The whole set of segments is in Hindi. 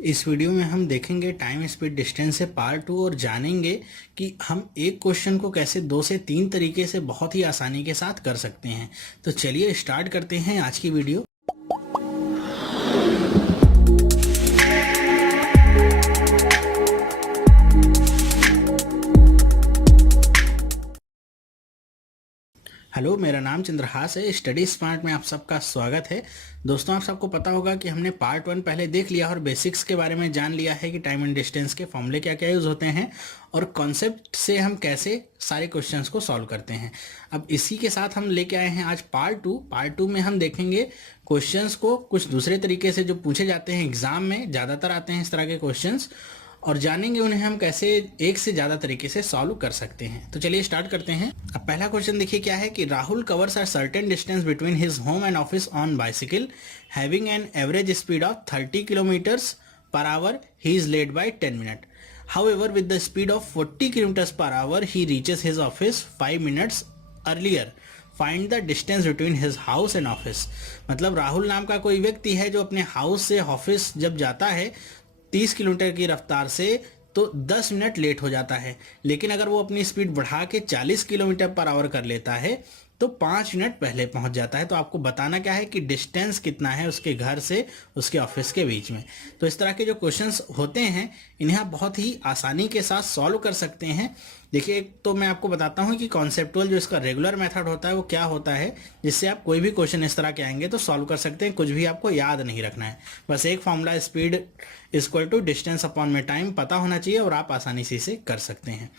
इस वीडियो में हम देखेंगे टाइम स्पीड डिस्टेंस से पार्ट 2 और जानेंगे कि हम एक क्वेश्चन को कैसे 2 से 3 तरीके से बहुत ही आसानी के साथ कर सकते हैं। तो चलिए स्टार्ट करते हैं आज की वीडियो। हेलो, मेरा नाम चंद्रहास है। स्टडी स्मार्ट में आप सबका स्वागत है। दोस्तों, आप सबको पता होगा कि हमने पार्ट 1 पहले देख लिया और बेसिक्स के बारे में जान लिया है कि टाइम एंड डिस्टेंस के फॉर्मूले क्या क्या यूज़ होते हैं और कॉन्सेप्ट से हम कैसे सारे क्वेश्चंस को सॉल्व करते हैं। अब इसी के साथ हम लेके आए हैं आज पार्ट टू में हम देखेंगे क्वेश्चंस को कुछ दूसरे तरीके से जो पूछे जाते हैं एग्जाम में, ज़्यादातर आते हैं इस तरह के क्वेश्चंस, और जानेंगे उन्हें हम कैसे एक से ज़्यादा तरीके से सॉल्व कर सकते हैं। तो चलिए स्टार्ट करते हैं। अब पहला क्वेश्चन देखिए क्या है कि Rahul covers a certain distance between his home and office on bicycle having an average speed of 30 kilometres per hour. He is late by 10 minute. However, with the speed of 40 kilometers per hour, he reaches his office 5 minutes earlier. Find the distance between his house and office. मतलब राहुल नाम का कोई व्यक्ति है जो अपने हाउस से ऑफिस जब जाता है 30 किलोमीटर की रफ्तार से तो 10 मिनट लेट हो जाता है, लेकिन अगर वो अपनी स्पीड बढ़ा के 40 किलोमीटर पर आवर कर लेता है तो 5 मिनट पहले पहुंच जाता है। तो आपको बताना क्या है कि डिस्टेंस कितना है उसके घर से उसके ऑफिस के बीच में। तो इस तरह के जो क्वेश्चंस होते हैं इन्हें आप बहुत ही आसानी के साथ सॉल्व कर सकते हैं। देखिए, एक तो मैं आपको बताता हूं कि कॉन्सेप्टुअल जो इसका रेगुलर मेथड होता है वो क्या होता है, जिससे आप कोई भी क्वेश्चन इस तरह के आएंगे तो सॉल्व कर सकते हैं। कुछ भी आपको याद नहीं रखना है, बस एक formula speed equal to distance upon में टाइम पता होना चाहिए और आप आसानी से इसे कर सकते हैं।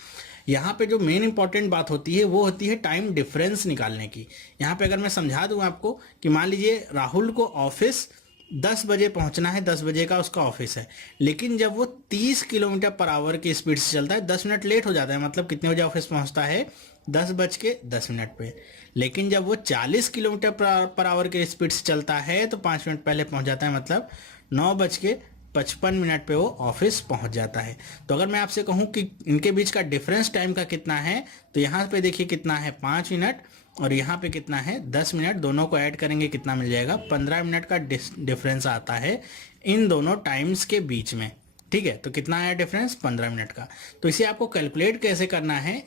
यहाँ पे जो मेन इंपॉर्टेंट बात होती है वो होती है टाइम डिफरेंस निकालने की। यहाँ पे अगर मैं समझा दूँ आपको कि मान लीजिए राहुल को ऑफिस 10 बजे पहुँचना है, 10 बजे का उसका ऑफिस है, लेकिन जब वो 30 किलोमीटर पर आवर की स्पीड से चलता है 10 मिनट लेट हो जाता है। मतलब कितने बजे ऑफिस पहुँचता है? 10:10 पे। लेकिन जब वो 40 किलोमीटर पर आवर की स्पीड से चलता है तो 5 मिनट पहले पहुँच जाता है, मतलब 9:55 पे वो ऑफिस पहुंच जाता है। तो अगर मैं आपसे कहूं कि इनके बीच का डिफरेंस टाइम का कितना है, तो यहाँ पे देखिए कितना है 5 मिनट और यहाँ पे कितना है 10 मिनट। दोनों को ऐड करेंगे कितना मिल जाएगा? 15 मिनट का डिफरेंस आता है इन दोनों टाइम्स के बीच में। ठीक है, तो कितना आया डिफरेंस? 15 मिनट का। तो इसे आपको कैलकुलेट कैसे करना है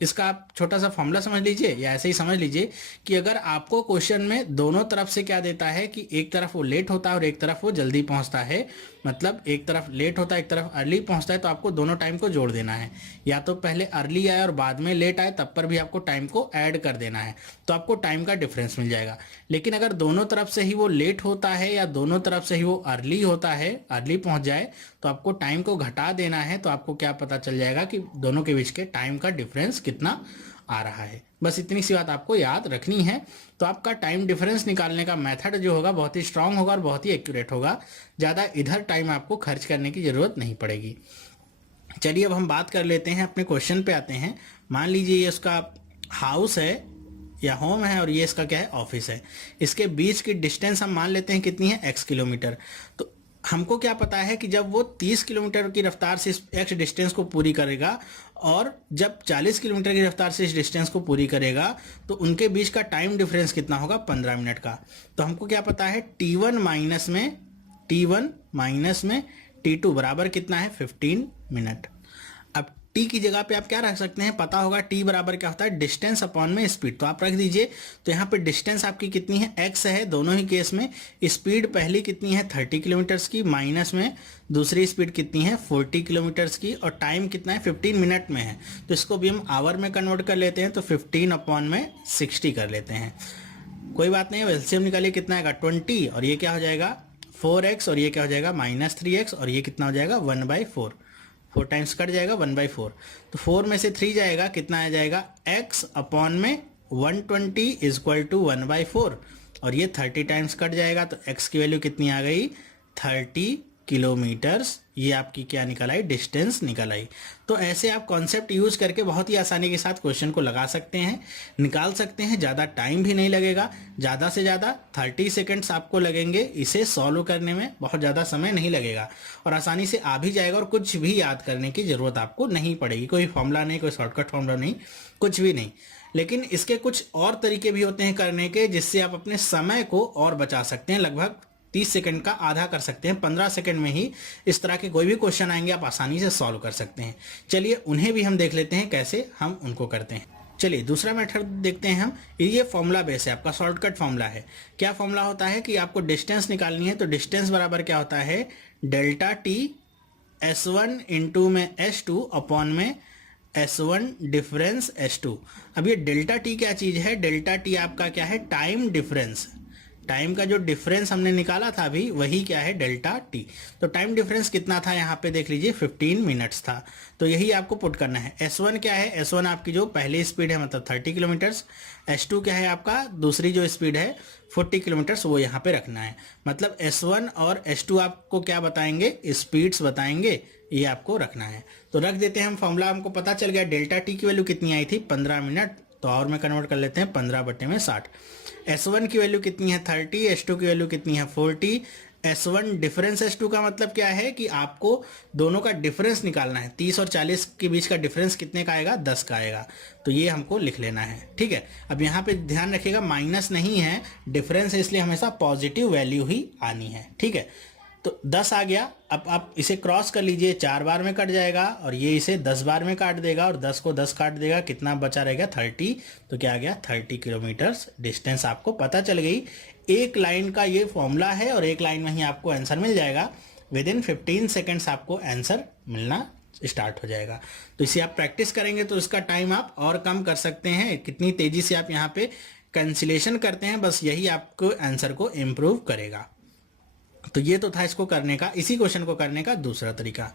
इसका आप छोटा सा फॉर्मूला समझ लीजिए, या ऐसे ही समझ लीजिए कि अगर आपको क्वेश्चन में दोनों तरफ से क्या देता है कि एक तरफ वो लेट होता है और एक तरफ वो जल्दी पहुंचता है, मतलब एक तरफ लेट होता है एक तरफ अर्ली पहुंचता है, तो आपको दोनों टाइम को जोड़ देना है। या तो पहले अर्ली आए और बाद में लेट आए तब पर भी आपको टाइम को ऐड कर देना है, तो आपको टाइम का डिफरेंस मिल जाएगा। लेकिन अगर दोनों तरफ से ही वो लेट होता है या दोनों तरफ से ही वो अर्ली होता है, अर्ली पहुंच जाए, तो आपको टाइम को घटा देना है। तो आपको क्या पता चल जाएगा कि दोनों के बीच के टाइम का डिफरेंस कितना आ रहा है। बस इतनी सी बात आपको याद रखनी है। तो आपका टाइम डिफरेंस निकालने का मेथड जो होगा बहुत ही स्ट्रांग होगा और बहुत ही एक्यूरेट होगा। ज़्यादा इधर टाइम आपको खर्च करने की ज़रूरत नहीं पड़ेगी। चलिए अब हम बात कर लेते हैं, अपने क्वेश्चन पे आते हैं। मान लीजिए ये उसका हाउस है या होम है और ये इसका क्या है? ऑफिस है। इसके बीच की डिस्टेंस हम मान लेते हैं कितनी है? x kilometre. तो हमको क्या पता है कि जब वो 30 किलोमीटर की रफ्तार से इस x डिस्टेंस को पूरी करेगा और जब 40 किलोमीटर की रफ्तार से इस डिस्टेंस को पूरी करेगा तो उनके बीच का टाइम डिफरेंस कितना होगा? 15 मिनट का। तो हमको क्या पता है? T1 माइनस में T2 बराबर कितना है? 15 मिनट। अब टी की जगह पे आप क्या रख सकते हैं? पता होगा टी बराबर क्या होता है? डिस्टेंस अपॉन में स्पीड। तो आप रख दीजिए। तो यहाँ पे डिस्टेंस आपकी कितनी है? एक्स है दोनों ही केस में। स्पीड पहली कितनी है? 30 किलोमीटर्स की, माइनस में दूसरी स्पीड कितनी है? 40 किलोमीटर्स की, और टाइम कितना है? 15 मिनट में है। तो इसको भी हम आवर में कन्वर्ट कर लेते हैं, तो 15 अपॉन में 60 कर लेते हैं। कोई बात नहीं है, एलसीएम निकालिए कितना आएगा? 20, और ये क्या हो जाएगा? 4x, और ये क्या हो जाएगा? -3x, और ये कितना हो जाएगा? 1/4। 4 टाइम्स कट जाएगा 1/4। तो 4 में से 3 जाएगा, कितना आ जाएगा? x अपॉन में 120 इक्वल टू 1/4, और ये 30 टाइम्स कट जाएगा, तो x की वैल्यू कितनी आ गई? 30 किलोमीटर्स। ये आपकी क्या निकल आई? डिस्टेंस निकल आई। तो ऐसे आप कॉन्सेप्ट यूज करके बहुत ही आसानी के साथ क्वेश्चन को लगा सकते हैं, निकाल सकते हैं। ज़्यादा टाइम भी नहीं लगेगा, ज़्यादा से ज़्यादा 30 सेकेंड्स आपको लगेंगे इसे सॉल्व करने में, बहुत ज़्यादा समय नहीं लगेगा और आसानी से आ भी जाएगा और कुछ भी याद करने की ज़रूरत आपको नहीं पड़ेगी। कोई फॉर्मूला नहीं, कोई शॉर्टकट फॉर्मूला नहीं, कुछ भी नहीं। लेकिन इसके कुछ और तरीके भी होते हैं करने के, जिससे आप अपने समय को और बचा सकते हैं। लगभग 30 सेकंड का आधा कर सकते हैं। 15 सेकंड में ही इस तरह के कोई भी क्वेश्चन आएंगे आप आसानी से सॉल्व कर सकते हैं। चलिए उन्हें भी हम देख लेते हैं कैसे हम उनको करते हैं। चलिए दूसरा मेथड देखते हैं हम। ये फॉर्मूला बेस है, आपका शॉर्टकट फॉर्मूला है। क्या फॉर्मूला होता है कि आपको डिस्टेंस निकालनी है, तो डिस्टेंस बराबर क्या होता है, डेल्टा टी S1 इंटू में S2 अपॉन में S1 डिफरेंस S2। अब ये डेल्टा टी क्या चीज़ है, डेल्टा टी आपका क्या है, टाइम डिफरेंस। टाइम का जो डिफरेंस हमने निकाला था अभी वही क्या है, डेल्टा टी। तो टाइम डिफरेंस कितना था यहाँ पे देख लीजिए, 15 मिनट्स था। तो यही आपको पुट करना है। S1 क्या है, S1 आपकी जो पहली स्पीड है मतलब 30 किलोमीटर्स। S2 क्या है आपका दूसरी जो स्पीड है 40 किलोमीटर्स, वो यहाँ पे रखना है। मतलब S1 और S2 आपको क्या बताएंगे, स्पीड्स बताएंगे, ये आपको रखना है। तो रख देते हैं हम फॉर्मूला, हमको पता चल गया डेल्टा टी की वैल्यू कितनी आई थी, 15 मिनट। तो और में कन्वर्ट कर लेते हैं 15/60। S1 की वैल्यू कितनी है 30, S2 की वैल्यू कितनी है 40। S1 डिफरेंस S2 का मतलब क्या है कि आपको दोनों का डिफरेंस निकालना है। 30 और 40 के बीच का डिफरेंस कितने का आएगा, 10 का आएगा। तो ये हमको लिख लेना है, ठीक है। अब यहाँ पे ध्यान रखिएगा माइनस नहीं है, डिफरेंस है, इसलिए हमेशा पॉजिटिव वैल्यू ही आनी है, ठीक है। तो 10 आ गया। अब आप इसे क्रॉस कर लीजिए, 4 बार में कट जाएगा और ये इसे 10 बार में काट देगा और 10 को 10 काट देगा, कितना बचा रहेगा 30। तो क्या आ गया 30 किलोमीटर्स डिस्टेंस आपको पता चल गई। एक लाइन का ये फॉर्मूला है और एक लाइन में ही आपको आंसर मिल जाएगा। विद इन 15 सेकेंड्स आपको आंसर मिलना स्टार्ट हो जाएगा। तो इसे आप प्रैक्टिस करेंगे तो इसका टाइम आप और कम कर सकते हैं। कितनी तेजी से आप यहाँ पे कैंसिलेशन करते हैं, बस यही आपको आंसर को इम्प्रूव करेगा। तो ये तो था इसको करने का, इसी क्वेश्चन को करने का दूसरा तरीका।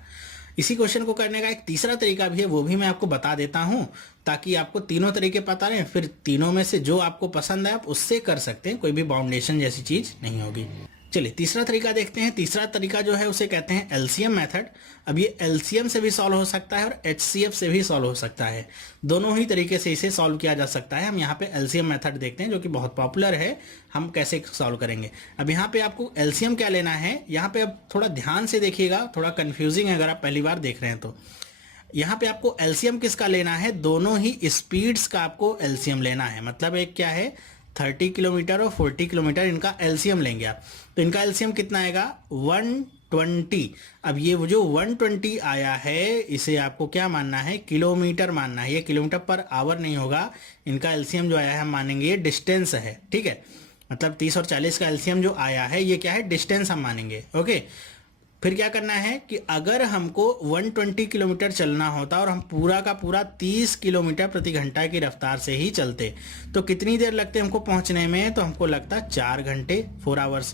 इसी क्वेश्चन को करने का एक तीसरा तरीका भी है, वो भी मैं आपको बता देता हूं ताकि आपको तीनों तरीके पता रहें। फिर तीनों में से जो आपको पसंद है आप उससे कर सकते हैं, कोई भी बाउंडेशन जैसी चीज नहीं होगी। चलिए तीसरा तरीका देखते हैं। तीसरा तरीका जो है उसे कहते हैं एलसीएम मेथड। अब ये एलसीएम से भी सॉल्व हो सकता है और एचसीएफ से भी सॉल्व हो सकता है। दोनों ही तरीके से इसे सॉल्व किया जा सकता है। हम यहाँ पे एलसीएम मेथड देखते हैं जो कि बहुत पॉपुलर है। हम कैसे सॉल्व करेंगे, अब यहाँ पे आपको एलसीएम क्या लेना है, यहाँ पे अब थोड़ा ध्यान से देखिएगा, थोड़ा कंफ्यूजिंग है अगर आप पहली बार देख रहे हैं तो। यहाँ पे आपको एलसीएम किसका लेना है, दोनों ही स्पीड्स का आपको एलसीएम लेना है। मतलब एक क्या है 30 किलोमीटर और 40 किलोमीटर, इनका एलसीएम लेंगे आप। तो इनका एलसीएम कितना आएगा 120। अब ये वो जो 120 आया है इसे आपको क्या मानना है, किलोमीटर मानना है। ये किलोमीटर पर आवर नहीं होगा। इनका एलसीएम जो आया है हम मानेंगे ये डिस्टेंस है, ठीक है। मतलब 30 और 40 का एलसीएम जो आया है ये क्या है, डिस्टेंस हम मानेंगे, ओके। फिर क्या करना है कि अगर हमको 120 किलोमीटर चलना होता और हम पूरा का पूरा 30 किलोमीटर प्रति घंटा की रफ्तार से ही चलते तो कितनी देर लगते हमको पहुंचने में, तो हमको लगता 4 घंटे, 4 आवर्स।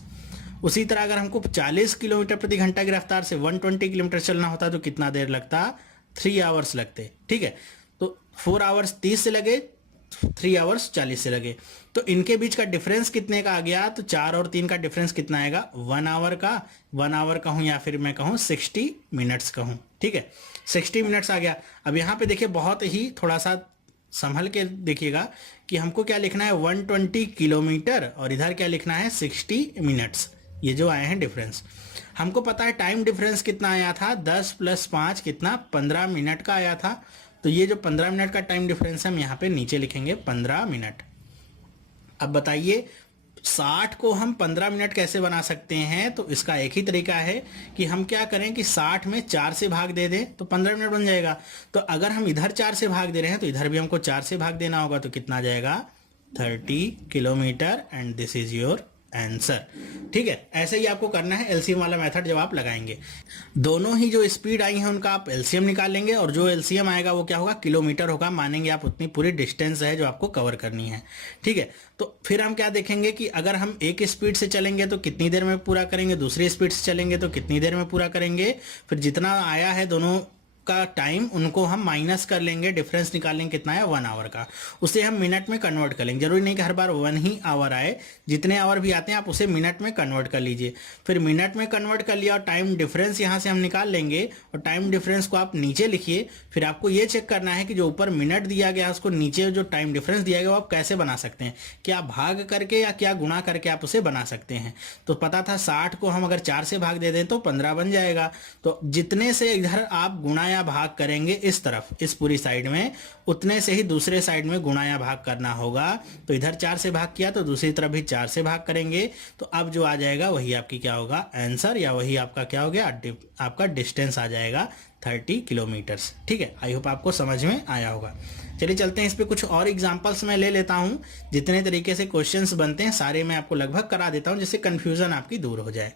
उसी तरह अगर हमको 40 किलोमीटर प्रति घंटा की रफ्तार से 120 किलोमीटर चलना होता तो कितना देर लगता, 3 आवर्स लगते, ठीक है। तो 4 आवर्स 30 से लगे, 3 आवर्स 40 से लगे। तो इनके बीच का डिफरेंस कितने का आ गया, तो 4 और 3 का डिफरेंस कितना आएगा 1 आवर का। 1 आवर कहूँ या फिर मैं कहूँ 60 मिनट्स कहूँ, ठीक है। 60 मिनट्स आ गया। अब यहाँ पे देखिए बहुत ही थोड़ा सा संभल के देखिएगा कि हमको क्या लिखना है 120 किलोमीटर और इधर क्या लिखना है 60 मिनट्स। ये जो आए हैं डिफरेंस, हमको पता है टाइम डिफरेंस कितना आया था 10 + 5 कितना 15 मिनट का आया था। तो ये जो 15 मिनट का टाइम डिफरेंस है हम यहाँ पे नीचे लिखेंगे 15 मिनट। अब बताइए 60 को हम 15 मिनट कैसे बना सकते हैं, तो इसका एक ही तरीका है कि हम क्या करें कि 60 में 4 से भाग दे दें तो 15 मिनट बन जाएगा। तो अगर हम इधर 4 से भाग दे रहे हैं तो इधर भी हमको 4 से भाग देना होगा। तो कितना जाएगा 30 kilometre and this is your answer, ठीक है। ऐसे ही आपको करना है एलसीएम वाला मेथड जब आप लगाएंगे। दोनों ही जो स्पीड आई है उनका आप एलसीएम निकाल लेंगे और जो एलसीएम आएगा वो क्या होगा, किलोमीटर होगा। मानेंगे आप उतनी पूरी डिस्टेंस है जो आपको कवर करनी है, ठीक है। तो फिर हम क्या देखेंगे कि अगर हम एक स्पीड से चलेंगे तो कितनी देर में पूरा करेंगे, दूसरी स्पीड से चलेंगे तो कितनी देर में पूरा करेंगे। फिर जितना आया है दोनों का टाइम उनको हम माइनस कर लेंगे, डिफरेंस निकालेंगे कितना है 1 आवर का, उसे हम मिनट में कन्वर्ट कर लेंगे। जरूरी नहीं कि हर बार 1 ही आवर आए, जितने आवर भी आते हैं आप उसे मिनट में कन्वर्ट कर लीजिए। फिर मिनट में कन्वर्ट कर लिया और टाइम डिफरेंस यहाँ से हम निकाल लेंगे और टाइम डिफरेंस को आप नीचे लिखिए। फिर आपको ये चेक करना है कि जो ऊपर मिनट दिया गया उसको नीचे जो टाइम डिफरेंस दिया गया वो आप कैसे बना सकते हैं, क्या भाग करके या क्या गुणा करके आप उसे बना सकते हैं। तो पता था 60 को हम अगर 4 से भाग दे दें तो 15 बन जाएगा। तो जितने से इधर आप गुणा या या भाग करेंगे इस तरफ, इस पूरी साइड में, उतने से ही दूसरे साइड में गुणा या भाग करना होगा। तो इधर 4 से भाग किया तो दूसरी तरफ भी 4 से भाग करेंगे। तो अब जो आ जाएगा वही आपकी क्या होगा आंसर, या वही आपका क्या हो गया, आपका डिस्टेंस आ जाएगा 30 किलोमीटर्स। ठीक है, आई होप आपको समझ में आया होगा। चलिए चलते हैं इस पे कुछ और एग्जांपल्स मैं ले लेता हूं। जितने तरीके से क्वेश्चंस बनते हैं सारे मैं आपको लगभग करा देता हूं, जिससे कंफ्यूजन आपकी दूर हो जाए।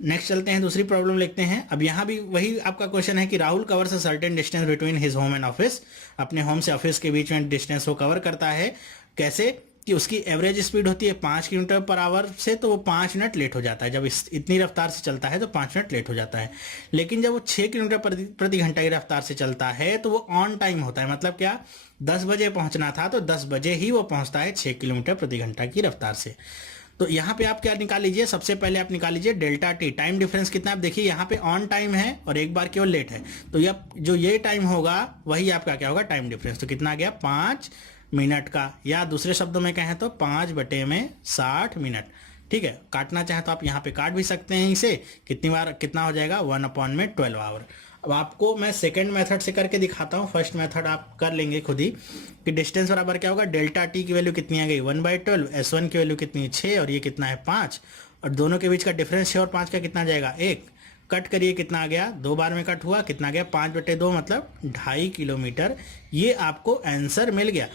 नेक्स्ट चलते हैं, दूसरी प्रॉब्लम लिखते हैं। अब यहाँ भी वही आपका क्वेश्चन है कि Rahul covers a certain distance between his home and office. अपने होम से ऑफिस के बीच में डिस्टेंस को कवर करता है। कैसे कि उसकी एवरेज स्पीड होती है 5 किलोमीटर पर आवर से, तो वो 5 मिनट लेट हो जाता है। जब इतनी रफ्तार से चलता है तो 5 मिनट लेट हो जाता है। लेकिन जब वो 6 किलोमीटर प्रति घंटा की रफ्तार से चलता है तो वो ऑन टाइम होता है। मतलब क्या, 10 बजे पहुंचना था तो 10 बजे ही वो पहुंचता है 6 किलोमीटर प्रति घंटा की रफ्तार से। तो यहाँ पे आप क्या निकाल लीजिए, सबसे पहले आप निकाल लीजिए डेल्टा टी, टाइम डिफरेंस कितना। आप देखिए यहाँ पे ऑन टाइम है और एक बार केवल लेट है, तो यह जो ये टाइम होगा वही आपका क्या होगा टाइम डिफरेंस। तो कितना आ गया 5 मिनट का, या दूसरे शब्दों में कहें तो 5/60 मिनट। ठीक है, काटना चाहे तो आप यहाँ पे काट भी सकते हैं इसे। कितनी बार कितना हो जाएगा 1/12 आवर। अब आपको मैं सेकंड मेथड से करके दिखाता हूँ। फर्स्ट मेथड आप कर लेंगे खुद ही कि डिस्टेंस बराबर क्या होगा, डेल्टा टी की वैल्यू कितनी आ गई 1/12, S1 की वैल्यू कितनी है 6 और ये कितना है 5, और दोनों के बीच का डिफरेंस 6 और 5 का कितना जाएगा 1। कट करिए, कितना आ गया, 2 बार में कट हुआ, कितना गया 5/2 मतलब 2.5 किलोमीटर। ये आपको आंसर मिल गया।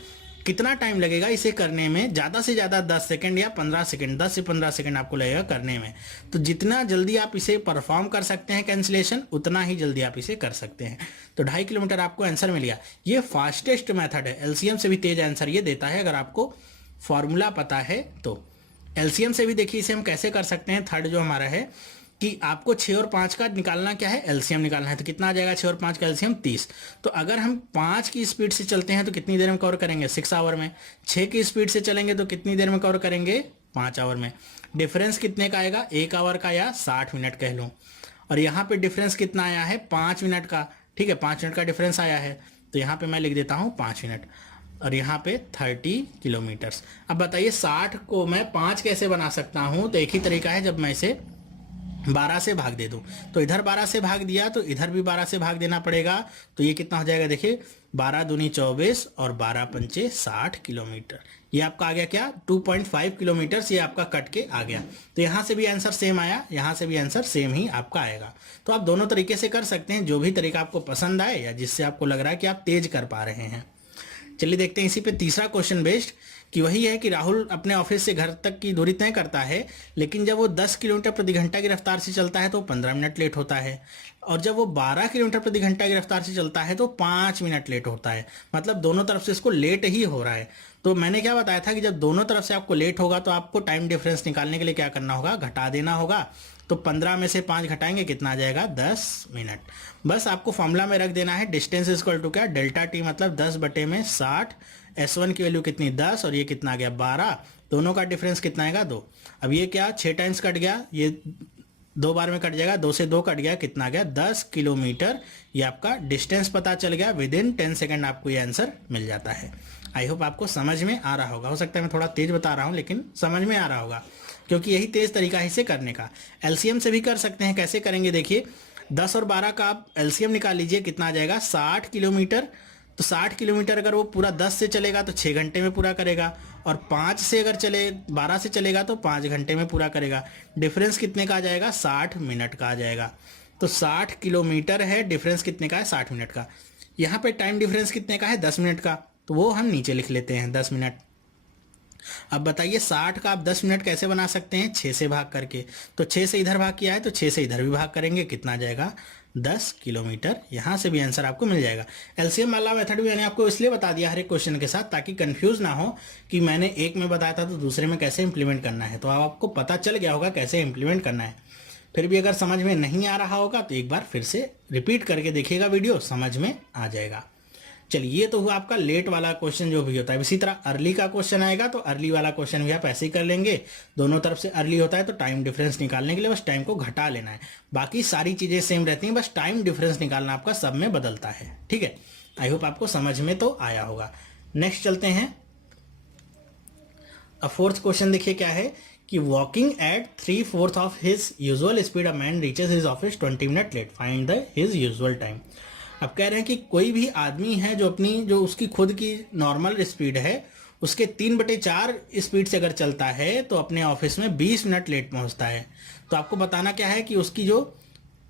कितना टाइम लगेगा इसे करने में, ज़्यादा से ज़्यादा 10 सेकंड या 15 सेकंड, 10 से 15 सेकंड आपको लगेगा करने में। तो जितना जल्दी आप इसे परफॉर्म कर सकते हैं कैंसिलेशन, उतना ही जल्दी आप इसे कर सकते हैं। तो 2.5 किलोमीटर आपको आंसर मिल गया। ये फास्टेस्ट मेथड है, एलसीएम से भी तेज आंसर ये देता है अगर आपको फॉर्मूला पता है तो। एलसीएम से भी देखिए इसे हम कैसे कर सकते हैं। थर्ड जो हमारा है कि आपको 6 और 5 का निकालना क्या है, एलसीएम निकालना है। तो कितना आ जाएगा 6 और 5 का एलसीएम 30। तो अगर हम 5 की स्पीड से चलते हैं तो कितनी देर में कवर करेंगे 6 आवर में। 6 की स्पीड से चलेंगे तो कितनी देर में कवर करेंगे 5 आवर में। डिफरेंस कितने का आएगा 1 आवर का या 60 मिनट कह लूँ। और यहाँ पे डिफरेंस कितना आया है 5 मिनट का। ठीक है, 5 मिनट का डिफरेंस आया है, तो यहाँ पे मैं लिख देता हूँ 5 मिनट, और यहाँ पे 30 किलोमीटर्स। अब बताइए 60 को मैं 5 कैसे बना सकता हूँ। तो एक ही तरीका है, जब मैं इसे 12 से भाग दे दूं तो इधर 12 से भाग दिया तो इधर भी 12 से भाग देना पड़ेगा। तो ये कितना हो जाएगा देखिए 12 दूनी 24 और 12 पंचे 60 किलोमीटर। ये आपका आ गया क्या 2.5 किलोमीटर। ये आपका कट के आ गया। तो यहाँ से भी आंसर सेम आया, यहाँ से भी आंसर सेम ही आपका आएगा। तो आप दोनों तरीके से कर सकते हैं, जो भी तरीका आपको पसंद आए या जिससे आपको लग रहा है कि आप तेज कर पा रहे हैं। चलिए देखते हैं इसी पे तीसरा क्वेश्चन बेस्ड, कि वही है कि राहुल अपने ऑफिस से घर तक की दूरी तय करता है, लेकिन जब वो 10 किलोमीटर प्रति घंटा की रफ्तार से चलता है तो 15 मिनट लेट होता है, और जब वो 12 किलोमीटर प्रति घंटा की रफ्तार से चलता है तो 5 मिनट लेट होता है। मतलब दोनों तरफ से इसको लेट ही हो रहा है। तो मैंने क्या बताया था कि जब दोनों तरफ से आपको लेट होगा तो आपको टाइम डिफरेंस निकालने के लिए क्या करना होगा, घटा देना होगा। तो 15 में से 5 घटाएंगे, कितना आ जाएगा 10 मिनट। बस आपको फॉर्मूला में रख देना है, डिस्टेंस इक्वल टू क्या, डेल्टा टी मतलब 10/60। S1 की वैल्यू कितनी 10 और ये कितना आ गया 12, दोनों का डिफरेंस कितना आएगा 2। अब ये क्या 6 टाइम्स कट गया, ये 2 बार में कट जाएगा, 2 से 2 कट गया, कितना आ गया 10 किलोमीटर। ये आपका डिस्टेंस पता चल गया। विदिन 10 सेकंड आपको ये आंसर मिल जाता है। आई होप आपको समझ में आ रहा होगा। हो सकता है मैं थोड़ा तेज बता रहा हूँ, लेकिन समझ में आ रहा होगा, क्योंकि यही तेज तरीका है इसे करने का। एलसीएम से भी कर सकते हैं। कैसे करेंगे देखिए, 10 और 12 का आप एलसीएम निकाल लीजिए, कितना आ जाएगा 60 किलोमीटर। तो 60 किलोमीटर अगर वो पूरा 10 से चलेगा तो 6 घंटे में पूरा करेगा, और 5 से अगर चले 12 से चलेगा तो 5 घंटे में पूरा करेगा। डिफरेंस कितने का आ जाएगा 60 मिनट का आ जाएगा। तो 60 किलोमीटर है, डिफरेंस कितने का है 60 मिनट का। यहाँ पे टाइम डिफरेंस कितने का है 10 मिनट का, तो वो हम नीचे लिख लेते हैं 10 मिनट। अब बताइए 60 का आप 10 मिनट कैसे बना सकते हैं, 6 से भाग करके। तो 6 से इधर भाग किया है तो 6 से इधर भी भाग करेंगे, कितना आ जाएगा 10 किलोमीटर। यहाँ से भी आंसर आपको मिल जाएगा। एलसीएम वाला मेथड भी मैंने आपको इसलिए बता दिया हर एक क्वेश्चन के साथ, ताकि कंफ्यूज ना हो कि मैंने एक में बताया था तो दूसरे में कैसे इंप्लीमेंट करना है। तो आपको पता चल गया होगा कैसे इंप्लीमेंट करना है। फिर भी अगर समझ में नहीं आ रहा होगा तो एक बार फिर से रिपीट करके देखिएगा वीडियो, समझ में आ जाएगा। चलिए, ये तो हुआ आपका लेट वाला क्वेश्चन जो भी होता है। इसी तरह अर्ली का क्वेश्चन आएगा तो अर्ली वाला क्वेश्चन भी आप ऐसे ही कर लेंगे। दोनों तरफ से अर्ली होता है तो टाइम डिफरेंस निकालने के लिए बस टाइम को घटा लेना है। बाकी सारी चीजें सेम रहती हैं, बस टाइम डिफरेंस निकालना आपका सब में बदलता है। ठीक है, आई होप आपको समझ में तो आया होगा। नेक्स्ट चलते हैं। अब फोर्थ क्वेश्चन देखिए क्या है कि walking at 3/4 of his usual speed a man reaches his office 20 minute late, find the his usual time. अब कह रहे हैं कि कोई भी आदमी है जो उसकी खुद की नॉर्मल स्पीड है उसके 3/4 स्पीड से अगर चलता है तो अपने ऑफिस में 20 मिनट लेट पहुंचता है। तो आपको बताना क्या है कि उसकी जो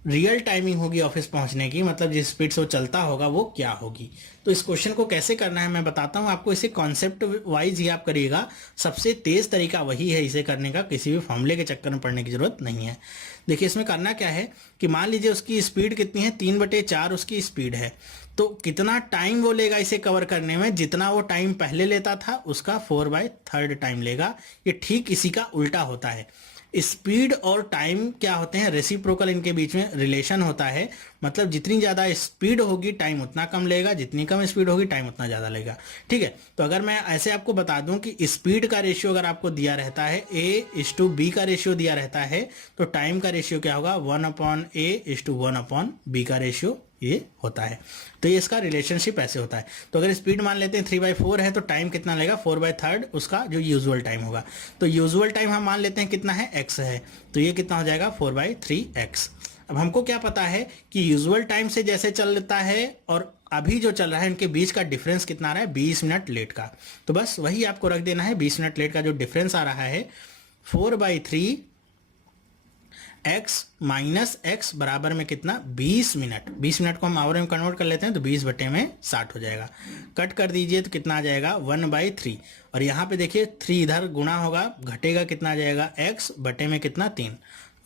रियल टाइमिंग होगी ऑफिस पहुंचने की, मतलब जिस स्पीड से वो चलता होगा वो क्या होगी। तो इस क्वेश्चन को कैसे करना है मैं बताता हूं आपको। इसे कॉन्सेप्ट वाइज ही आप करिएगा, सबसे तेज तरीका वही है इसे करने का, किसी भी फॉर्मूले के चक्कर में पड़ने की जरूरत नहीं है। देखिए इसमें करना क्या है कि मान लीजिए उसकी स्पीड कितनी है, 3/4 उसकी स्पीड है। तो कितना टाइम वो लेगा इसे कवर करने में, जितना वो टाइम पहले लेता था उसका 4/3 टाइम लेगा। ये ठीक इसी का उल्टा होता है। स्पीड और टाइम क्या होते हैं, रेसिप्रोकल, इनके बीच में रिलेशन होता है। मतलब जितनी ज़्यादा स्पीड होगी टाइम उतना कम लेगा, जितनी कम स्पीड होगी टाइम उतना ज़्यादा लेगा। ठीक है, तो अगर मैं ऐसे आपको बता दूं कि स्पीड का रेशियो अगर आपको दिया रहता है A/B का रेशियो दिया रहता है, तो टाइम का रेशियो क्या होगा, 1/A/1/B का रेशियो ये होता है। तो ये इसका रिलेशनशिप ऐसे होता है। तो अगर स्पीड मान लेते हैं 3/4 है तो टाइम कितना लेगा, 4/3 उसका जो यूजुअल टाइम होगा। तो यूजुअल टाइम हम मान लेते हैं कितना है, x है, तो ये कितना हो जाएगा 4/3x। अब हमको क्या पता है कि यूजुअल टाइम से जैसे चलता है और अभी जो चल रहा है इनके बीच का डिफरेंस कितना आ रहा है, 20 मिनट लेट का। तो बस वही आपको रख देना है, 20 मिनट लेट का जो डिफरेंस आ रहा है 4/3 x माइनस एक्स बराबर में कितना, 20 मिनट। 20 मिनट को हम आवर में कन्वर्ट कर लेते हैं तो 20/60 हो जाएगा। कट कर दीजिए तो कितना आ जाएगा 1/3। और यहाँ पे देखिए 3 इधर गुणा होगा, घटेगा कितना आ जाएगा, x बटे में कितना 3,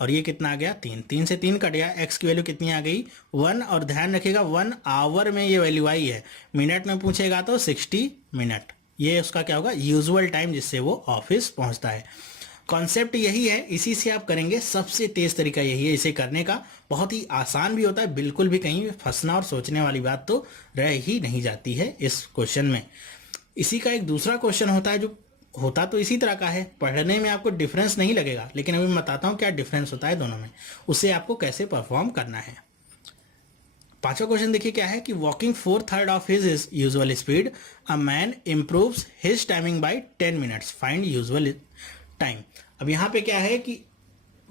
और ये कितना आ गया 3, 3 से 3 कट गया, x की वैल्यू कितनी आ गई 1। और ध्यान रखिएगा 1 आवर में ये वैल्यू आई है, मिनट में पूछेगा तो 60 मिनट। ये उसका क्या होगा, यूजुअल टाइम जिससे वो ऑफिस पहुंचता है। कॉन्सेप्ट यही है, इसी से आप करेंगे। सबसे तेज तरीका यही है इसे करने का, बहुत ही आसान भी होता है, बिल्कुल भी कहीं फंसना और सोचने वाली बात तो रह ही नहीं जाती है इस क्वेश्चन में। इसी का एक दूसरा क्वेश्चन होता है जो होता तो इसी तरह का है, पढ़ने में आपको डिफरेंस नहीं लगेगा, लेकिन अभी मैं बताता हूँ क्या डिफरेंस होता है दोनों में, उससे आपको कैसे परफॉर्म करना है। पांचवा क्वेश्चन देखिए क्या है कि walking 4/3 of his usual speed a man improves his timing by 10 minutes, find usual time. अब यहाँ पे क्या है कि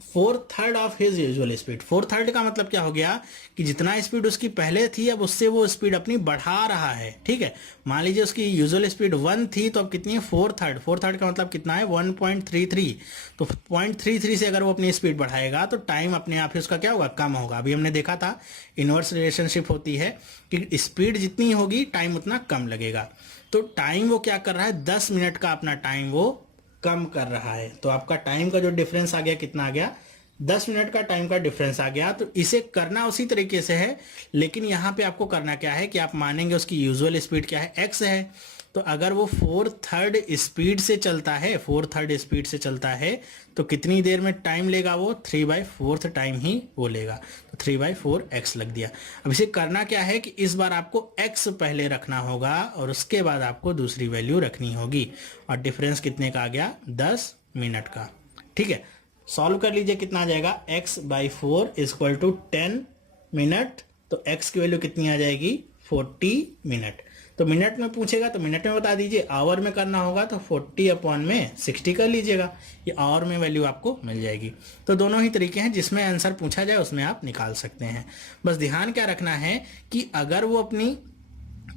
4/3 ऑफ हिज यूजुअल स्पीड, 4/3 का मतलब क्या हो गया कि जितना स्पीड उसकी पहले थी अब उससे वो स्पीड अपनी बढ़ा रहा है। ठीक है, मान लीजिए उसकी यूजुअल स्पीड 1 थी तो अब कितनी है 4/3। 4/3 का मतलब कितना है 1.33। तो 0.33 से अगर वो अपनी स्पीड बढ़ाएगा तो टाइम अपने आप ही उसका क्या होगा, कम होगा। अभी हमने देखा था इनवर्स रिलेशनशिप होती है कि स्पीड जितनी होगी टाइम उतना कम लगेगा। तो टाइम वो क्या कर रहा है, 10 मिनट का अपना टाइम वो कम कर रहा है। तो आपका टाइम का जो डिफरेंस आ गया कितना आ गया, 10 मिनट का टाइम का डिफरेंस आ गया। तो इसे करना उसी तरीके से है, लेकिन यहाँ पे आपको करना क्या है कि आप मानेंगे उसकी यूजुअल स्पीड क्या है, x है। तो अगर वो 4/3 स्पीड से चलता है, 4/3 स्पीड से चलता है तो कितनी देर में टाइम लेगा वो, 3/4 टाइम ही वो लेगा। तो 3/4x लग दिया। अब इसे करना क्या है कि इस बार आपको x पहले रखना होगा और उसके बाद आपको दूसरी वैल्यू रखनी होगी, और डिफरेंस कितने का आ गया, 10 मिनट का। ठीक है, सॉल्व कर लीजिए कितना आ जाएगा, x/4 = 10 मिनट। तो x की वैल्यू कितनी आ जाएगी, 40 मिनट। तो मिनट में पूछेगा तो मिनट में बता दीजिए, आवर में करना होगा तो 40/60 कर लीजिएगा, ये आवर में वैल्यू आपको मिल जाएगी। तो दोनों ही तरीके हैं, जिसमें आंसर पूछा जाए उसमें आप निकाल सकते हैं। बस ध्यान क्या रखना है कि अगर वो अपनी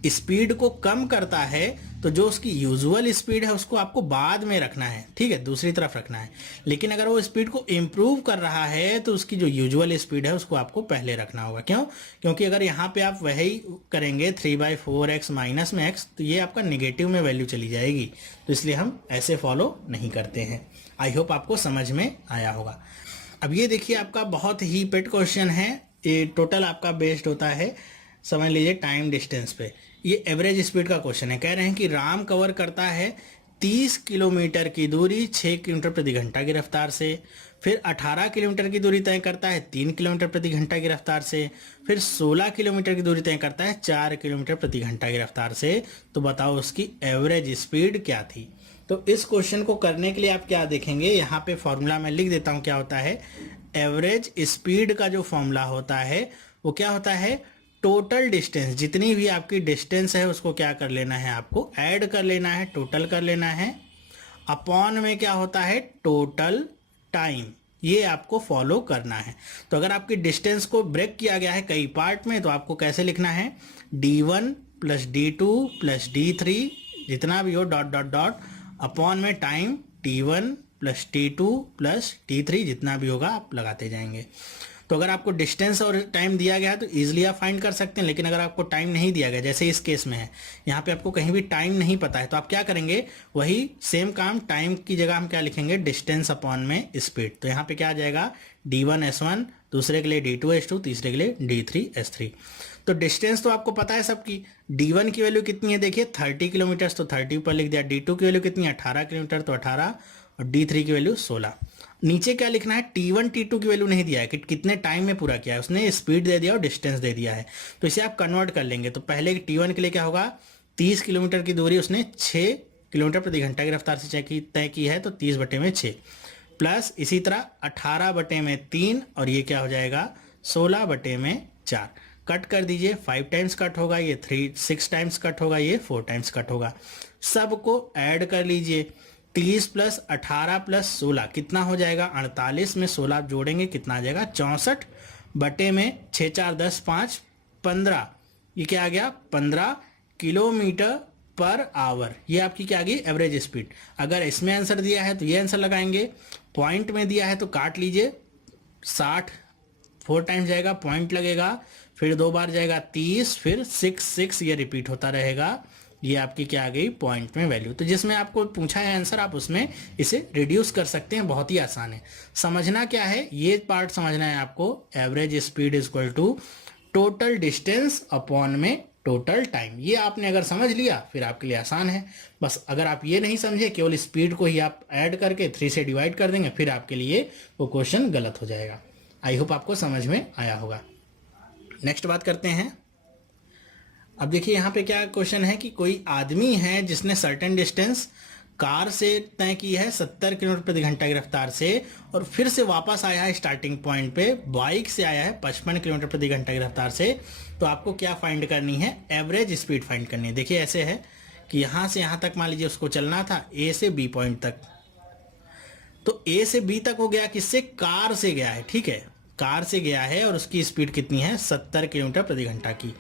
स्पीड को कम करता है तो जो उसकी यूजुअल स्पीड है उसको आपको बाद में रखना है, ठीक है, दूसरी तरफ रखना है। लेकिन अगर वो स्पीड को इम्प्रूव कर रहा है तो उसकी जो यूजुअल स्पीड है उसको आपको पहले रखना होगा। क्यों, क्योंकि अगर यहाँ पे आप वही करेंगे 3/4x माइनस में x, तो ये आपका निगेटिव में वैल्यू चली जाएगी। तो इसलिए हम ऐसे फॉलो नहीं करते हैं। आई होप आपको समझ में आया होगा। अब ये देखिए आपका बहुत ही पेट क्वेश्चन है, ये टोटल आपका बेस्ड होता है, समझ लीजिए टाइम डिस्टेंस पे। ये एवरेज स्पीड का क्वेश्चन है। कह रहे हैं कि राम कवर करता है 30 किलोमीटर की दूरी 6 किलोमीटर प्रति घंटा की रफ्तार से, फिर 18 किलोमीटर की दूरी तय करता है 3 किलोमीटर प्रति घंटा की रफ्तार से, फिर 16 किलोमीटर की दूरी तय करता है 4 किलोमीटर प्रति घंटा की रफ्तार से। तो बताओ उसकी एवरेज स्पीड क्या थी। तो इस क्वेश्चन को करने के लिए आप क्या देखेंगे, यहाँ पे फॉर्मूला मैं लिख देता हूँ क्या होता है। एवरेज स्पीड का जो फॉर्मूला होता है वो क्या होता है, टोटल डिस्टेंस, जितनी भी आपकी डिस्टेंस है उसको क्या कर लेना है, आपको ऐड कर लेना है, टोटल कर लेना है, अपॉन में क्या होता है, टोटल टाइम। ये आपको फॉलो करना है। तो अगर आपकी डिस्टेंस को ब्रेक किया गया है कई पार्ट में, तो आपको कैसे लिखना है, d1 plus d2 plus d3 जितना भी हो डॉट डॉट डॉट अपॉन में time t1 plus t2 plus t3 जितना भी होगा आप लगाते जाएंगे। तो अगर आपको डिस्टेंस और टाइम दिया गया है तो इजीली आप फाइंड कर सकते हैं, लेकिन अगर आपको टाइम नहीं दिया गया, जैसे इस केस में है, यहाँ पे आपको कहीं भी टाइम नहीं पता है, तो आप क्या करेंगे, वही सेम काम, टाइम की जगह हम क्या लिखेंगे, डिस्टेंस अपॉन में स्पीड। तो यहाँ पे क्या आ जाएगा, d1 s1, दूसरे के लिए d2 s2, तीसरे के लिए d3 s3। तो डिस्टेंस तो आपको पता है सबकी, d1 की वैल्यू कितनी है, देखिए 30 किलोमीटर, तो 30 ऊपर लिख दिया। d2 की वैल्यू कितनी है, 18 किलोमीटर, तो 18, और d3 की वैल्यू 16। नीचे क्या लिखना है, t1 t2 की वैल्यू नहीं दिया है कि कितने टाइम में पूरा किया है, उसने स्पीड दे दिया और डिस्टेंस दे दिया है। तो इसे आप कन्वर्ट कर लेंगे। तो पहले t1 के लिए क्या होगा, 30 किलोमीटर की दूरी उसने 6 किलोमीटर प्रति घंटा की रफ्तार से तय की है, तो 30/6 प्लस इसी तरह 18/3, और ये क्या हो जाएगा, 16/4। कट कर दीजिए, 5 टाइम्स कट होगा, ये 6 टाइम्स कट होगा, ये 4 टाइम्स कट होगा। सबको ऐड कर लीजिए, 30 प्लस 18 प्लस 16 कितना हो जाएगा, 48 में 16 आप जोड़ेंगे कितना आ जाएगा, 64/6 4 10 5 15। ये क्या आ गया, 15 किलोमीटर पर आवर। ये आपकी क्या आ गई, एवरेज स्पीड। अगर इसमें आंसर दिया है तो ये आंसर लगाएंगे, पॉइंट में दिया है तो काट लीजिए, 60 4 टाइम्स जाएगा, पॉइंट लगेगा, फिर 2 बार जाएगा 30, फिर 6 6, ये रिपीट होता रहेगा। ये आपकी क्या आ गई, पॉइंट में वैल्यू। तो जिसमें आपको पूछा है आंसर, आप उसमें इसे रिड्यूस कर सकते हैं, बहुत ही आसान है। समझना क्या है, ये पार्ट समझना है आपको, average speed is equal to total distance upon में टोटल टाइम। ये आपने अगर समझ लिया फिर आपके लिए आसान है। बस अगर आप ये नहीं समझे, केवल स्पीड को ही आप ऐड करके 3 से डिवाइड कर देंगे, फिर आपके लिए वो क्वेश्चन गलत हो जाएगा। आई होप आपको समझ में आया होगा। नेक्स्ट बात करते हैं। अब देखिए यहाँ पे क्या क्वेश्चन है कि कोई आदमी है जिसने सर्टेन डिस्टेंस कार से तय की है 70 किलोमीटर प्रति घंटा की रफ्तार से, और फिर से वापस आया है स्टार्टिंग पॉइंट पे, बाइक से आया है 55 किलोमीटर प्रति घंटा की रफ्तार से। तो आपको क्या फाइंड करनी है, एवरेज स्पीड फाइंड करनी है। देखिए ऐसे है कि यहाँ से यहाँ तक मान लीजिए उसको चलना था, ए से बी पॉइंट तक। तो ए से बी तक हो गया किससे, कार से गया है, ठीक है, कार से गया है, और उसकी स्पीड कितनी है, 70 किलोमीटर प्रति घंटा की।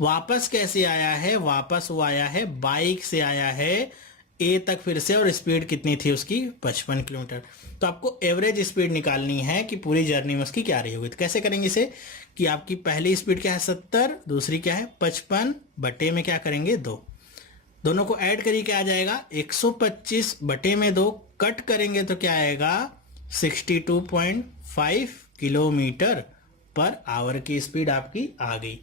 वापस कैसे आया है, वापस वो आया है बाइक से आया है ए तक फिर से, और स्पीड कितनी थी उसकी, 55 किलोमीटर। तो आपको एवरेज स्पीड निकालनी है कि पूरी जर्नी में उसकी क्या रही होगी। तो कैसे करेंगे इसे, कि आपकी पहली स्पीड क्या है 70, दूसरी क्या है 55, बटे में क्या करेंगे 2, दोनों को ऐड करिए क्या आ जाएगा, 125 बटे में 2, कट करेंगे तो क्या आएगा, 62.5 किलोमीटर पर आवर की स्पीड आपकी आ गई।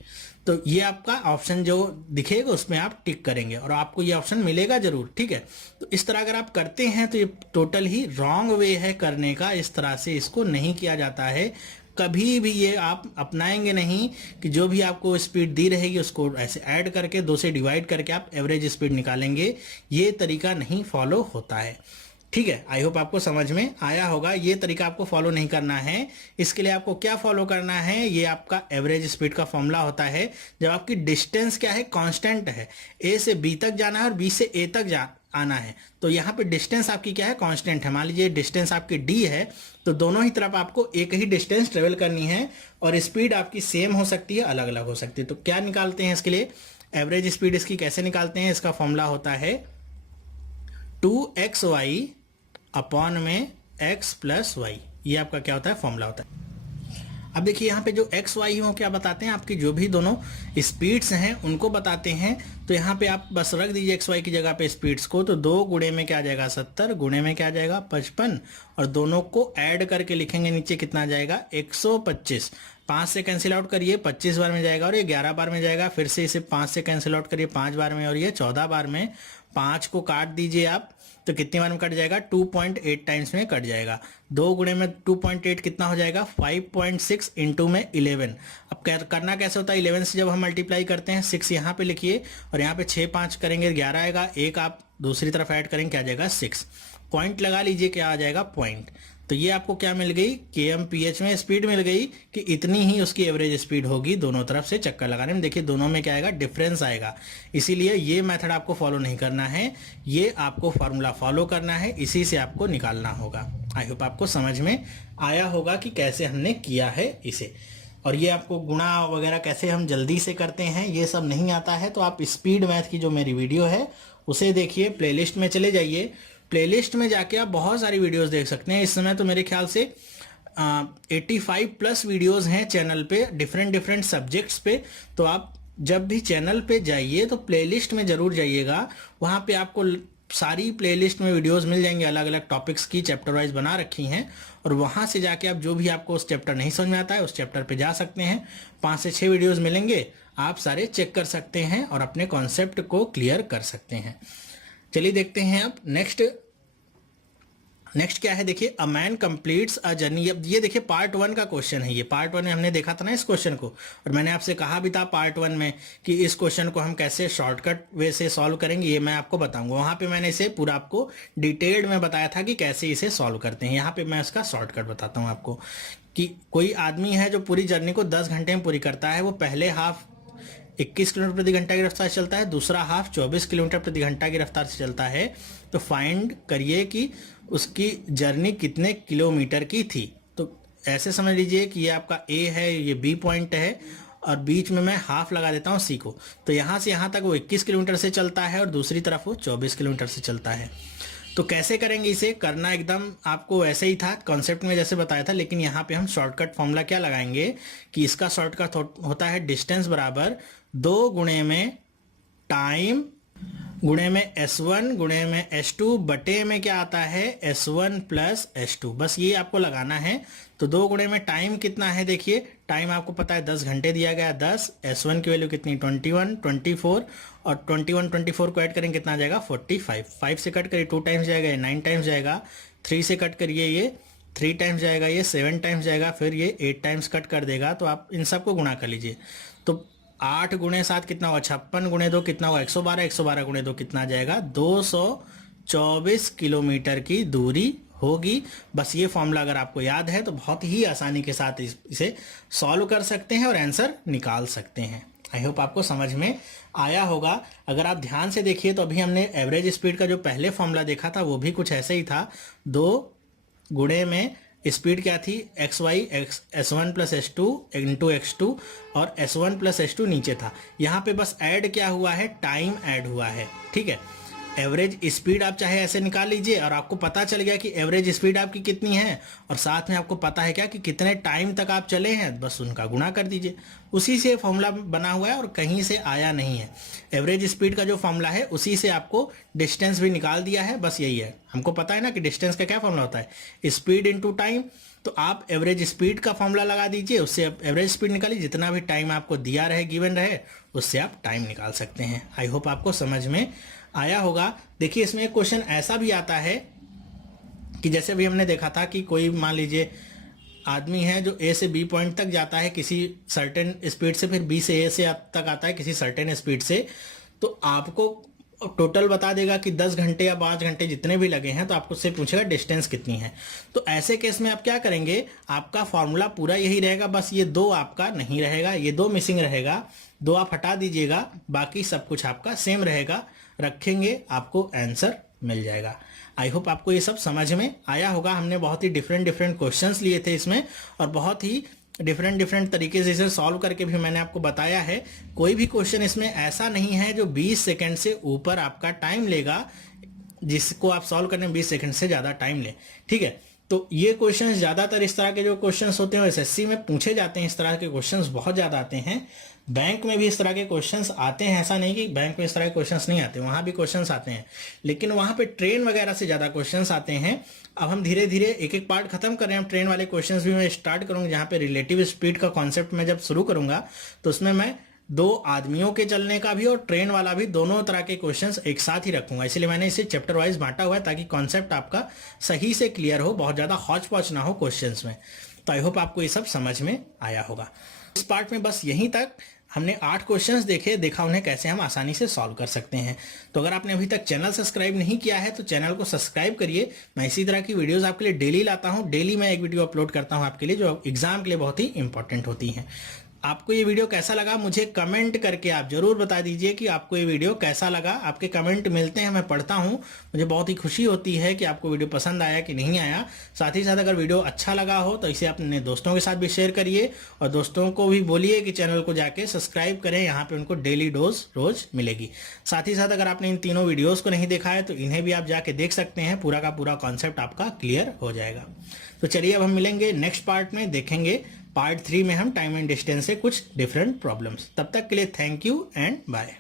तो ये आपका ऑप्शन जो दिखेगा उसमें आप टिक करेंगे, और आपको ये ऑप्शन मिलेगा जरूर, ठीक है। तो इस तरह अगर आप करते हैं तो ये टोटल ही रॉन्ग वे है करने का, इस तरह से इसको नहीं किया जाता है। कभी भी ये आप अपनाएंगे नहीं कि जो भी आपको स्पीड दी रहेगी उसको ऐसे ऐड करके 2 से डिवाइड करके आप एवरेज स्पीड निकालेंगे, ये तरीका नहीं फॉलो होता है, ठीक है। आई होप आपको समझ में आया होगा। ये तरीका आपको फॉलो नहीं करना है। इसके लिए आपको क्या फॉलो करना है, ये आपका एवरेज स्पीड का फॉर्मूला होता है। जब आपकी डिस्टेंस क्या है, कांस्टेंट है, ए से बी तक जाना है और बी से ए तक आना है, तो यहाँ पे डिस्टेंस आपकी क्या है, कांस्टेंट है। मान लीजिए डिस्टेंस आपकी डी है, तो दोनों ही तरफ आपको एक ही डिस्टेंस ट्रेवल करनी है, और स्पीड आपकी सेम हो सकती है, अलग अलग हो सकती है। तो क्या निकालते हैं इसके लिए, एवरेज स्पीड इसकी कैसे निकालते हैं, इसका फॉर्मूला होता है 2xy अपॉन में x प्लस वाई। ये आपका क्या होता है, फॉर्मूला होता है। अब देखिए यहाँ पे जो एक्स वाई हो क्या बताते हैं, आपकी जो भी दोनों स्पीड्स हैं उनको बताते हैं। तो यहाँ पे आप बस रख दीजिए एक्स वाई की जगह पे स्पीड्स को, तो 2 गुणे में क्या आ जाएगा 70, गुणे में क्या आ जाएगा 55, और दोनों को ऐड करके लिखेंगे नीचे कितना आ जाएगा 125। 5 से कैंसिल आउट करिए, 25 बार में जाएगा, और ये 11 बार में जाएगा। फिर से इसे 5 से कैंसिल आउट करिए 5 बार में, और ये 14 बार में। 5 को काट दीजिए आप, तो कितनी बार में कट जाएगा, 2.8 टाइम्स में कट जाएगा। 2 गुणे में 2.8 कितना हो जाएगा, 5.6 इंटू में 11। अब करना कैसे होता है, 11 से जब हम मल्टीप्लाई करते हैं, 6 यहाँ पे लिखिए, और यहाँ पे 6 5 करेंगे 11 आएगा, एक आप दूसरी तरफ ऐड करेंगे क्या आ जाएगा 6। पॉइंट लगा लीजिए क्या आ जाएगा पॉइंट। तो ये आपको क्या मिल गई, kmph में स्पीड मिल गई कि इतनी ही उसकी एवरेज स्पीड होगी दोनों तरफ से चक्कर लगाने में। देखिए दोनों में क्या आएगा, डिफरेंस आएगा। इसीलिए ये मेथड आपको फॉलो नहीं करना है, ये आपको फॉर्मूला फॉलो करना है, इसी से आपको निकालना होगा। आई होप आपको समझ में आया होगा कि कैसे हमने किया है इसे। और ये आपको गुणा वगैरह कैसे हम जल्दी से करते हैं ये सब नहीं आता है तो आप स्पीड मैथ की जो मेरी वीडियो है उसे देखिए, प्लेलिस्ट में चले जाइए। प्लेलिस्ट में जाके आप बहुत सारी वीडियोस देख सकते हैं। इस समय तो मेरे ख्याल से 85 प्लस वीडियोस हैं चैनल पे, डिफरेंट सब्जेक्ट्स पे। तो आप जब भी चैनल पे जाइए तो प्लेलिस्ट में ज़रूर जाइएगा, वहाँ पे आपको सारी प्लेलिस्ट में वीडियोस मिल जाएंगे, अलग अलग टॉपिक्स की चैप्टर वाइज बना रखी हैं। और वहाँ से जाके आप जो भी आपको उस चैप्टर नहीं समझ में आता है उस चैप्टर पे जा सकते हैं। 5 से 6 वीडियोस मिलेंगे, आप सारे चेक कर सकते हैं और अपने कॉन्सेप्ट को क्लियर कर सकते हैं। चलिए देखते हैं अब नेक्स्ट क्या है। देखिए a man completes a journey. अब ये देखिए पार्ट 1 का क्वेश्चन है, ये पार्ट 1 में हमने देखा था ना इस क्वेश्चन को, और मैंने आपसे कहा भी था पार्ट 1 में कि इस क्वेश्चन को हम कैसे शॉर्टकट वे से सॉल्व करेंगे ये मैं आपको बताऊंगा। वहां पे मैंने इसे पूरा आपको डिटेल्ड में बताया था कि कैसे इसे सॉल्व करते हैं। यहाँ पे मैं इसका शॉर्टकट बताता हूँ आपको कि कोई आदमी है जो पूरी जर्नी को 10 घंटे में पूरी करता है। वो पहले हाफ 21 किलोमीटर प्रति घंटा की रफ्तार से चलता है, दूसरा हाफ 24 किलोमीटर प्रति घंटा की रफ्तार से चलता है। तो फाइंड करिए कि उसकी जर्नी कितने किलोमीटर की थी। तो ऐसे समझ लीजिए कि ये आपका ए है, ये बी पॉइंट है, और बीच में मैं हाफ लगा देता हूँ सी को। तो यहाँ से यहाँ तक वो 21 किलोमीटर से चलता है और दूसरी तरफ वो 24 किलोमीटर से चलता है। तो कैसे करेंगे इसे, करना एकदम आपको ऐसे ही था कॉन्सेप्ट में जैसे बताया था, लेकिन यहाँ पे हम शॉर्टकट फॉर्मूला क्या लगाएंगे कि इसका शॉर्टकट होता है डिस्टेंस बराबर 2 गुणे में टाइम गुणे में S1 गुणे में S2 बटे में क्या आता है S1 प्लस S2। बस ये आपको लगाना है। तो 2 गुणे में टाइम कितना है, देखिए टाइम आपको पता है 10 घंटे दिया गया, 10, S1 की वैल्यू कितनी 21, 24, और 24 को ऐड करेंगे कितना आ जाएगा 45। 5 से कट करिए 2 टाइम्स जाएगा, ये 9 टाइम्स जाएगा। 3 से कट करिए ये 3 टाइम्स जाएगा, ये 7 टाइम्स जाएगा, फिर ये 8 टाइम्स कट कर देगा। तो आप इन सबको गुणा कर लीजिए। तो 8 गुणे 7 कितना हुआ, 56 गुणे 2 कितना हुआ 112, 112 गुणे 2 कितना आ जाएगा 224 किलोमीटर की दूरी होगी। बस ये फॉर्मूला अगर आपको याद है तो बहुत ही आसानी के साथ इसे सॉल्व कर सकते हैं और आंसर निकाल सकते हैं। आई होप आपको समझ में आया होगा। अगर आप ध्यान से देखिए तो अभी हमने एवरेज स्पीड का जो पहले फॉर्मूला देखा था वो भी कुछ ऐसे ही था। 2 गुणे में स्पीड क्या थी XY S1 plus S2 into X2, और S1 प्लस S2 नीचे था। यहाँ पे बस ऐड क्या हुआ है, टाइम ऐड हुआ है। ठीक है, एवरेज स्पीड आप चाहे ऐसे निकाल लीजिए और आपको पता चल गया कि एवरेज स्पीड आपकी कितनी है, और साथ में आपको पता है क्या कि कितने टाइम तक आप चले हैं, बस उनका गुणा कर दीजिए। उसी से फॉर्मूला बना हुआ है और कहीं से आया नहीं है। एवरेज स्पीड का जो फॉर्मूला है उसी से आपको डिस्टेंस भी निकाल दिया है। बस यही है, हमको पता है ना कि डिस्टेंस का क्या फॉर्मूला होता है, स्पीड इंटू टाइम। तो आप एवरेज स्पीड का फॉर्मूला लगा दीजिए, उससे आप एवरेज स्पीड निकालिए। जितना भी टाइम आपको दिया रहे, गिवन रहे, उससे आप टाइम निकाल सकते हैं। आई होप आपको समझ में आया होगा। देखिए इसमें एक क्वेश्चन ऐसा भी आता है कि जैसे भी हमने देखा था कि कोई मान लीजिए आदमी है जो ए से बी पॉइंट तक जाता है किसी सर्टेन स्पीड से, फिर बी से ए से तक आता है किसी सर्टेन स्पीड से। तो आपको टोटल बता देगा कि 10 घंटे या 5 घंटे जितने भी लगे हैं, तो आपको उससे पूछेगा डिस्टेंस कितनी है। तो ऐसे केस में आप क्या करेंगे, आपका फॉर्मूला पूरा यही रहेगा, बस ये 2 आपका नहीं रहेगा, ये 2 मिसिंग रहेगा। 2 आप हटा दीजिएगा, बाकी सब कुछ आपका सेम रहेगा। रखेंगे आपको आंसर मिल जाएगा। आई होप आपको ये सब समझ में आया होगा। हमने बहुत ही डिफरेंट क्वेश्चंस लिए थे इसमें, और बहुत ही डिफरेंट तरीके से इसे सॉल्व करके भी मैंने आपको बताया है। कोई भी क्वेश्चन इसमें ऐसा नहीं है जो 20 सेकंड से ऊपर आपका टाइम लेगा, जिसको आप सॉल्व करने में 20 सेकंड से ज़्यादा टाइम ले। ठीक है, तो ये क्वेश्चंस ज़्यादातर इस तरह के जो क्वेश्चंस होते हैं एसएससी में पूछे जाते हैं। इस तरह के क्वेश्चंस बहुत ज़्यादा आते हैं। बैंक में भी इस तरह के क्वेश्चंस आते हैं, ऐसा नहीं कि बैंक में इस तरह के क्वेश्चंस नहीं आते, वहाँ भी क्वेश्चंस आते हैं, लेकिन वहाँ पे ट्रेन वगैरह से ज़्यादा क्वेश्चंस आते हैं। अब हम धीरे धीरे एक पार्ट खत्म कर रहे हैं। ट्रेन वाले क्वेश्चंस भी मैं स्टार्ट करूँगा, जहाँ पे रिलेटिव स्पीड का कॉन्सेप्ट मैं जब शुरू करूँगा तो उसमें मैं 2 आदमियों के चलने का भी और ट्रेन वाला भी, दोनों तरह के क्वेश्चंस एक साथ ही रखूंगा। इसलिए मैंने इसे चैप्टर वाइज बांटा हुआ है ताकि कॉन्सेप्ट आपका सही से क्लियर हो, बहुत ज़्यादा हौच पौच ना हो क्वेश्चंस में। तो आई होप आपको ये सब समझ में आया होगा। इस पार्ट में बस यहीं तक हमने 8 क्वेश्चंस देखा उन्हें कैसे हम आसानी से सॉल्व कर सकते हैं। तो अगर आपने अभी तक चैनल सब्सक्राइब नहीं किया है तो चैनल को सब्सक्राइब करिए। मैं इसी तरह की वीडियोस आपके लिए डेली लाता हूं। डेली मैं एक वीडियो अपलोड करता हूं आपके लिए जो एग्जाम के लिए बहुत ही इंपॉर्टेंट होती हैं। आपको ये वीडियो कैसा लगा मुझे कमेंट करके आप जरूर बता दीजिए कि आपको ये वीडियो कैसा लगा। आपके कमेंट मिलते हैं, मैं पढ़ता हूँ, मुझे बहुत ही खुशी होती है कि आपको वीडियो पसंद आया कि नहीं आया। साथ ही साथ अगर वीडियो अच्छा लगा हो तो इसे अपने दोस्तों के साथ भी शेयर करिए और दोस्तों को भी बोलिए कि चैनल को जाके सब्सक्राइब करें, यहाँ पे उनको डेली डोज रोज मिलेगी। साथ ही साथ अगर आपने इन तीनों वीडियोज़ को नहीं देखा है तो इन्हें भी आप जाके देख सकते हैं, पूरा का पूरा कॉन्सेप्ट आपका क्लियर हो जाएगा। तो चलिए अब हम मिलेंगे नेक्स्ट पार्ट में, देखेंगे पार्ट 3 में हम टाइम एंड डिस्टेंस से कुछ डिफरेंट प्रॉब्लम्स। तब तक के लिए थैंक यू एंड बाय।